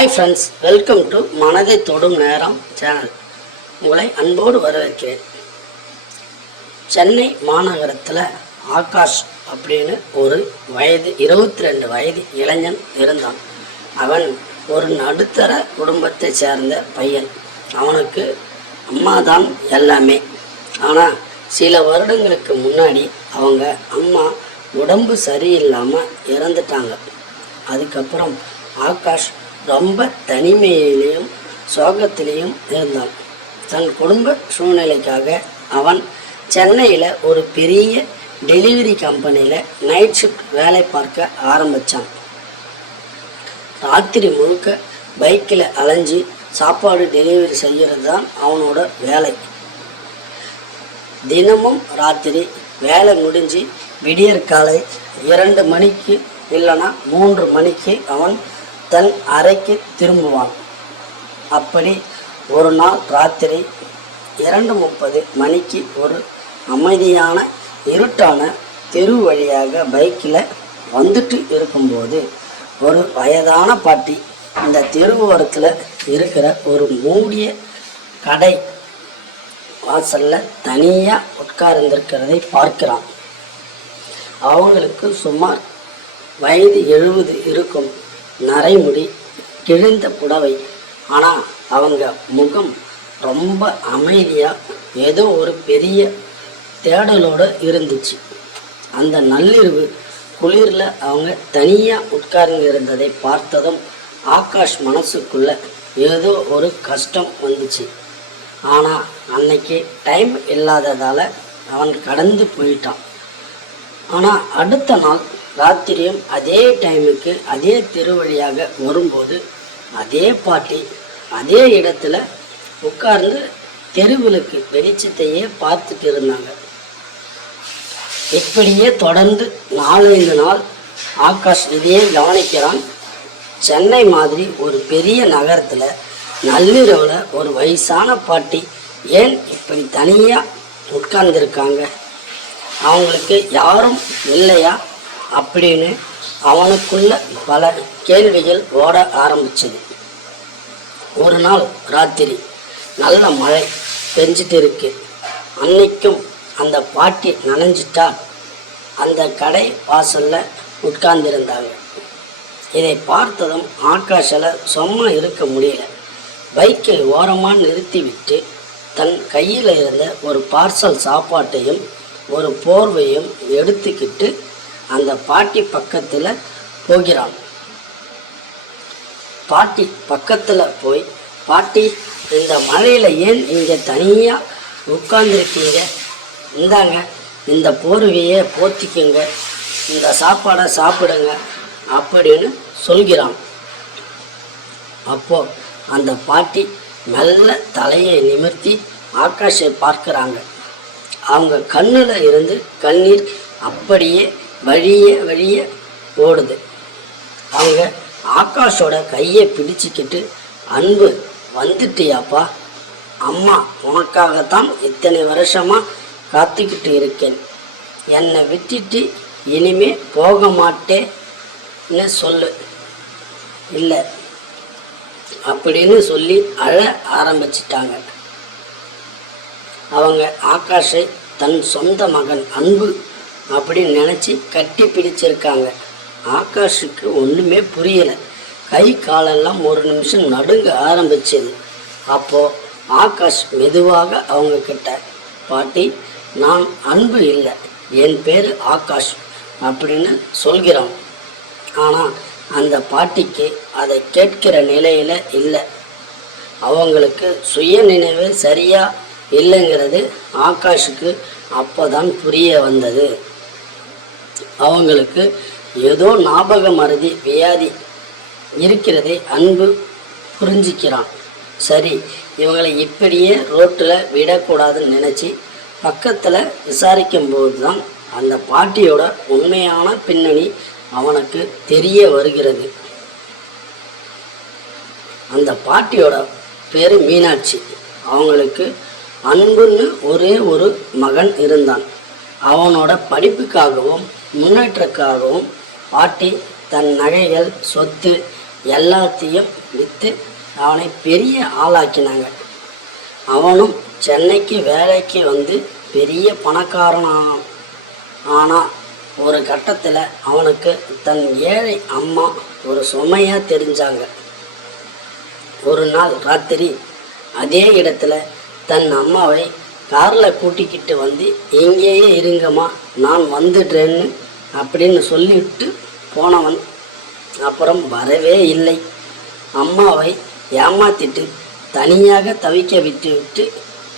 Hi friends, welcome to மனதை தொடும் நேரம் சேனல். உங்களை அன்போடு வரவேற்கிறேன். சென்னை மாநகரத்தில் ஆகாஷ் அப்படின்னு ஒரு 22 வயது இளைஞன் இருந்தான். அவன் ஒரு நடுத்தர குடும்பத்தை சேர்ந்த பையன். அவனுக்கு அம்மா தான் எல்லாமே. ஆனால் சில வருடங்களுக்கு முன்னாடி அவங்க அம்மா உடம்பு சரியில்லாமல் இறந்துட்டாங்க. அதுக்கப்புறம் ஆகாஷ் ரொம்ப தனிமையிலையும் சோகத்திலையும் இருந்தான். தன் குடும்ப சூழ்நிலைக்காக அவன் சென்னையில் ஒரு பெரிய டெலிவரி கம்பெனியில் நைட் ஷிஃப்ட் வேலை பார்க்க ஆரம்பித்தான். ராத்திரி முழுக்க பைக்கில் அலைஞ்சி சாப்பாடு டெலிவரி செய்கிறது தான் அவனோட வேலை. தினமும் ராத்திரி வேலை முடிஞ்சு விடியற்காலை 2 மணிக்கு இல்லைன்னா 3 மணிக்கு அவன் தன் அறைக்கு திரும்புவான். அப்படி ஒரு நாள் ராத்திரி 2:30 மணிக்கு ஒரு அமைதியான இருட்டான தெரு வழியாக பைக்கில் வந்துட்டு இருக்கும்போது ஒரு வயதான பாட்டி இந்த தெருவோரத்தில் இருக்கிற ஒரு மூடிய கடை வாசலில் தனியாக உட்கார்ந்திருக்கிறதை பார்க்கிறான். அவங்களுக்கு சுமார் வயது 70 இருக்கும். நரைமுடி, கிழிந்த புடவை. ஆனால் அவங்க முகம் ரொம்ப அமைதியாக ஏதோ ஒரு பெரிய தேடலோடு இருந்துச்சு. அந்த நள்ளிரவு குளிரில் அவங்க தனியாக உட்கார்ந்து இருந்ததை பார்த்ததும் ஆகாஷ் மனசுக்குள்ளே ஏதோ ஒரு கஷ்டம் வந்துச்சு. ஆனால் அன்னைக்கு டைம் இல்லாததால் அவன் கடந்து போயிட்டான். ஆனால் அடுத்த நாள் ராத்திரியும் அதே டைமுக்கு அதே தெரு வழியாக வரும்போது அதே பாட்டி அதே இடத்துல உட்கார்ந்து தெருவிளக்கு வெளிச்சத்தையே பார்த்துட்டு இருந்தாங்க. இப்படியே தொடர்ந்து 4-5 நாள் ஆகாஷ் இதையே கவனிக்கிறான். சென்னை மாதிரி ஒரு பெரிய நகரத்தில் நள்ளிரவில் ஒரு வயசான பாட்டி ஏன் இப்படி தனியாக உட்கார்ந்துருக்காங்க? அவங்களுக்கு யாரும் இல்லையா அப்படின்னு அவனுக்குள்ள பல கேள்விகள் ஓட ஆரம்பிச்சது. ஒரு நாள் ராத்திரி நல்ல மழை பெஞ்சிட்டு இருக்கு. அன்னைக்கும் அந்த பாட்டி நனைஞ்சிட்டா அந்த கடை வாசலில் உட்கார்ந்துருந்தாங்க. இதை பார்த்ததும் ஆகாஷால் சும்மா இருக்க முடியல. பைக்கை ஓரமாக நிறுத்திவிட்டு தன் கையில் இருந்த ஒரு பார்சல் சாப்பாட்டையும் ஒரு போர்வையும் எடுத்துக்கிட்டு அந்த பாட்டி பக்கத்தில் போகிறான். பாட்டி பக்கத்தில் போய், பாட்டி, இந்த மழையில் ஏன் இங்கே தனியாக உட்கார்ந்துருக்கீங்க? இந்தாங்க, இந்த போர்வையை போத்திக்குங்க, இந்த சாப்பாடை சாப்பிடுங்க அப்படின்னு சொல்கிறான். அப்போ அந்த பாட்டி மெல்ல தலையை நிமிர்த்தி ஆகாஷை பார்க்குறாங்க. அவங்க கண்ணில் இருந்து கண்ணீர் அப்படியே வழிய ஓடுது. அவங்க ஆகாஷோட கையை பிடிச்சிக்கிட்டு, அன்பு, வந்துட்டியாப்பா? அம்மா உனக்காகத்தான் இத்தனை வருஷமாக காத்துக்கிட்டு இருக்கேன். என்னை விட்டுட்டு இனிமே போக மாட்டேன்னு சொல்லு. இல்லை அப்படின்னு சொல்லி அழ ஆரம்பிச்சிட்டாங்க. அவங்க ஆகாஷை தன் சொந்த மகன் அன்பு அப்படின்னு நினச்சி கட்டி பிடிச்சிருக்காங்க. ஆகாஷுக்கு ஒன்றுமே புரியலை. கை காலெல்லாம் ஒரு நிமிஷம் நடுங்க ஆரம்பிச்சது. அப்போது ஆகாஷ் மெதுவாக அவங்க கிட்ட, பாட்டி, நான் அன்பு இல்லை, என் பேர் ஆகாஷ் அப்படின்னு சொல்கிறான். ஆனால் அந்த பாட்டிக்கு அதை கேட்கிற நிலையில் இல்லை. அவங்களுக்கு சுய நினைவு சரியாக இல்லைங்கிறது ஆகாஷுக்கு அப்போதான் புரிய வந்தது. அவங்களுக்கு ஏதோ ஞாபக மறதி வியாதி இருக்கிறதை அன்பு புரிஞ்சிக்கிறான். சரி, இவங்களை இப்படியே ரோட்டில் விடக்கூடாதுன்னு நினச்சி பக்கத்தில் விசாரிக்கும்போது தான் அந்த பாட்டியோட உண்மையான பின்னணி அவனுக்கு தெரிய வருகிறது. அந்த பாட்டியோட பேர் மீனாட்சி. அவங்களுக்கு அன்புன்னு ஒரே ஒரு மகன் இருந்தான். அவனோட படிப்புக்காகவும் முன்னேற்றக்காகவும் பாட்டி தன் நகைகள், சொத்து எல்லாத்தையும் விற்று அவனை பெரிய ஆளாக்கினாங்க. அவனும் சென்னைக்கு வேலைக்கு வந்து பெரிய பணக்காரனானான். ஆனால் ஒரு கட்டத்தில் அவனுக்கு தன் ஏழை அம்மா ஒரு சுமையாக தெரிஞ்சாங்க. ஒரு நாள் ராத்திரி அதே இடத்துல தன் அம்மாவை காரில் கூட்டிக்கிட்டு வந்து, எங்கேயே இருங்கம்மா, நான் வந்துடுறேன்னு அப்படின்னு சொல்லிவிட்டு போனவன் அப்புறம் வரவே இல்லை. அம்மாவை ஏமாத்திட்டு தனியாக தவிக்க விட்டு விட்டு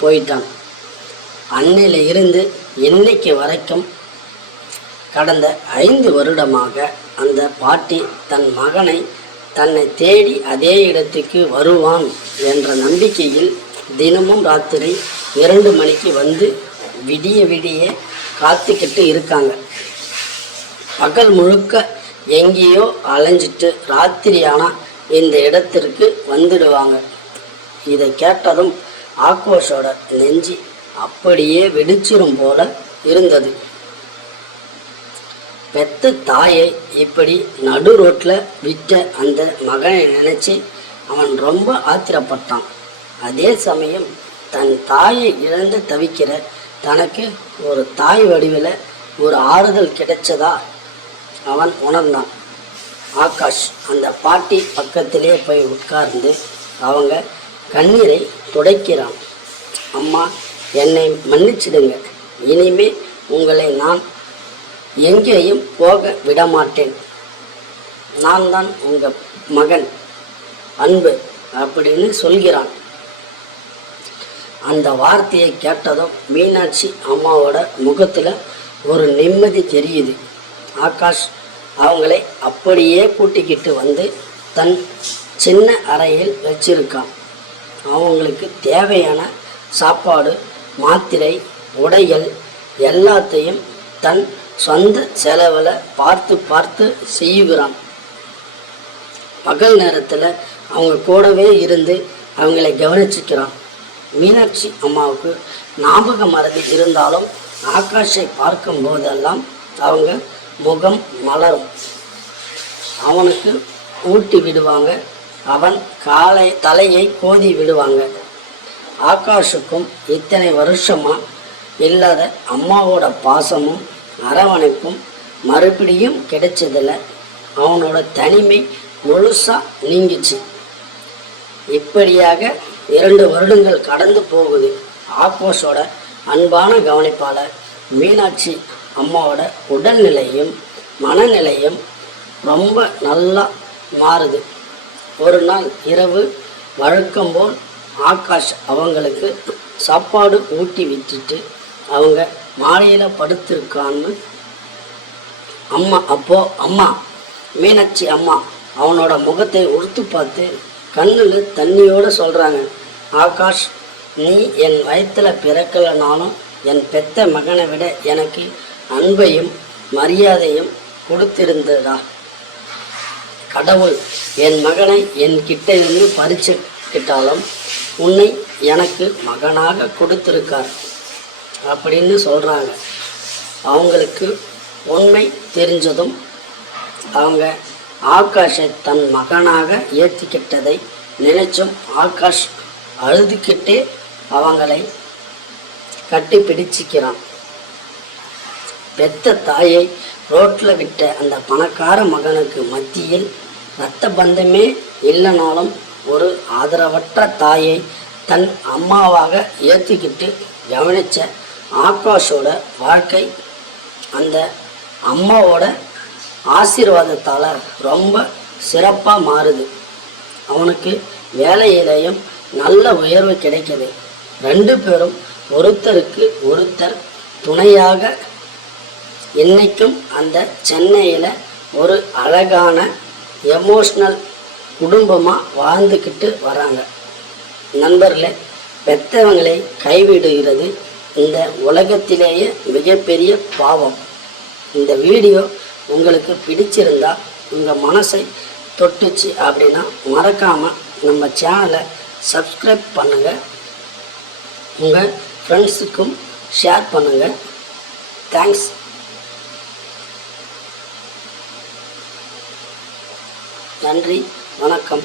போயிட்டான். அன்னையில இருந்து இன்னைக்கு வரைக்கும் கடந்த 5 வருடமாக அந்த பாட்டி தன் மகனை தன்னை தேடி அதே இடத்துக்கு வருவான் என்ற நம்பிக்கையில் தினமும் ராத்திரி 2 மணிக்கு வந்து விடிய விடிய காத்துக்கிட்டு இருக்காங்க. பகல் முழுக்க எங்கேயோ அலைஞ்சிட்டு ராத்திரியானா இந்த இடத்திற்கு வந்துடுவாங்க. இதை கேட்டதும் ஆகோஷோட நெஞ்சி அப்படியே வெடிச்சிரும் போல இருந்தது. பெத்த தாயை இப்படி நடு ரோட்டில் விட்ட அந்த மகனை நினைச்சு அவன் ரொம்ப ஆத்திரப்பட்டான். அதே சமயம் தன் தாயை இழந்து தவிக்கிற தனக்கு ஒரு தாய் வடிவில் ஒரு ஆறுதல் கிடைச்சதா அவன் உணர்ந்தான். ஆகாஷ் அந்த பாட்டி பக்கத்திலே போய் உட்கார்ந்து அவங்க கண்ணீரை துடைக்கிறான். அம்மா, என்னை மன்னிச்சிடுங்க. இனிமே உங்களை நான் எங்கேயும் போக விடமாட்டேன். நான் தான் உங்கள் மகன் அன்பு அப்படின்னு சொல்கிறான். அந்த வார்த்தையை கேட்டதும் மீனாட்சி அம்மாவோட முகத்தில் ஒரு நிம்மதி தெரியுது. ஆகாஷ் அவங்களை அப்படியே கூட்டிக்கிட்டு வந்து தன் சின்ன அறையில் வச்சிருக்கான். அவங்களுக்கு தேவையான சாப்பாடு, மாத்திரை, உடைகள் எல்லாத்தையும் தன் சொந்த செலவில் பார்த்து பார்த்து செய்யுகிறான். பகல் நேரத்தில் அவங்க கூடவே இருந்து அவங்களை கவனிச்சுக்கிறான். மீனாட்சி அம்மாவுக்கு ஞாபக மறதி இருந்தாலும் ஆகாஷை பார்க்கும் போதெல்லாம் அவங்க முகம் மலரும். அவனுக்கு ஊட்டி விடுவாங்க. அவன் தலையை கோதி விடுவாங்க. ஆகாஷுக்கும் இத்தனை வருஷமா இல்லாத அம்மாவோட பாசமும் அரவணைப்பும் மறுபடியும் கிடைச்சதில் அவனோட தனிமை முழுசாக நீங்கிச்சு. இப்படியாக 2 வருடங்கள் கடந்து போகுது. ஆகாஷோட அன்பான கவனிப்பால் மீனாட்சி அம்மாவோட உடல்நிலையும் மனநிலையும் ரொம்ப நல்லா மாறுது. ஒரு நாள் இரவு வழக்கம்போல் ஆகாஷ் அவங்களுக்கு சாப்பாடு ஊட்டி விட்டுட்டு அவங்க மாலையில் படுத்திருக்கான்னு அம்மா மீனாட்சி அம்மா அவனோட முகத்தை உறுத்து பார்த்து கண்ணில் தண்ணியோடு சொல்கிறாங்க, ஆகாஷ், நீ என் வயிற்றில் பிறக்கலைனாலும் என் பெத்த மகனை விட எனக்கு அன்பையும் மரியாதையும் கொடுத்திருந்ததா. கடவுள் என் மகனை என் கிட்ட இருந்து பறிச்சுக்கிட்டாலும் உன்னை எனக்கு மகனாக கொடுத்திருக்கார் அப்படின்னு சொல்கிறாங்க. அவங்களுக்கு உண்மை தெரிஞ்சதும் அவங்க ஆகாஷை தன் மகனாக ஏற்றிக்கிட்டதை நினைச்சும் ஆகாஷ் அழுதுகிட்டே அவங்களை கட்டி பிடிச்சிக்கிறான். பெத்த தாயை ரோட்டில் விட்ட அந்த பணக்கார மகனுக்கு மத்தியில் இரத்த பந்தமே இல்லைனாலும் ஒரு ஆதரவற்ற தாயை தன் அம்மாவாக ஏற்றிக்கிட்டு கவனித்த ஆகாஷோட வாழ்க்கை அந்த அம்மாவோட ஆசீர்வாதத்தால் ரொம்ப சிறப்பாக மாறுது. அவனுக்கு வேலையிலையும் நல்ல உயர்வு கிடைக்குது. 2 பேரும் ஒருத்தருக்கு ஒருத்தர் துணையாக இன்னைக்கும் அந்த சென்னையில் ஒரு அழகான எமோஷ்னல் குடும்பமாக வாழ்ந்துக்கிட்டு வராங்க. நண்பர்களே, பெற்றவங்களை கைவிடுகிறது இந்த உலகத்திலேயே மிகப்பெரிய பாவம். இந்த வீடியோ உங்களுக்கு பிடிச்சிருந்தா, உங்கள் மனசை தொட்டுச்சு அப்படின்னா மறக்காமல் நம்ம சேனலை சப்ஸ்கிரைப் பண்ணுங்கள். உங்கள் ஃப்ரெண்ட்ஸுக்கும் ஷேர் பண்ணுங்கள். தேங்க்ஸ். நன்றி. வணக்கம்.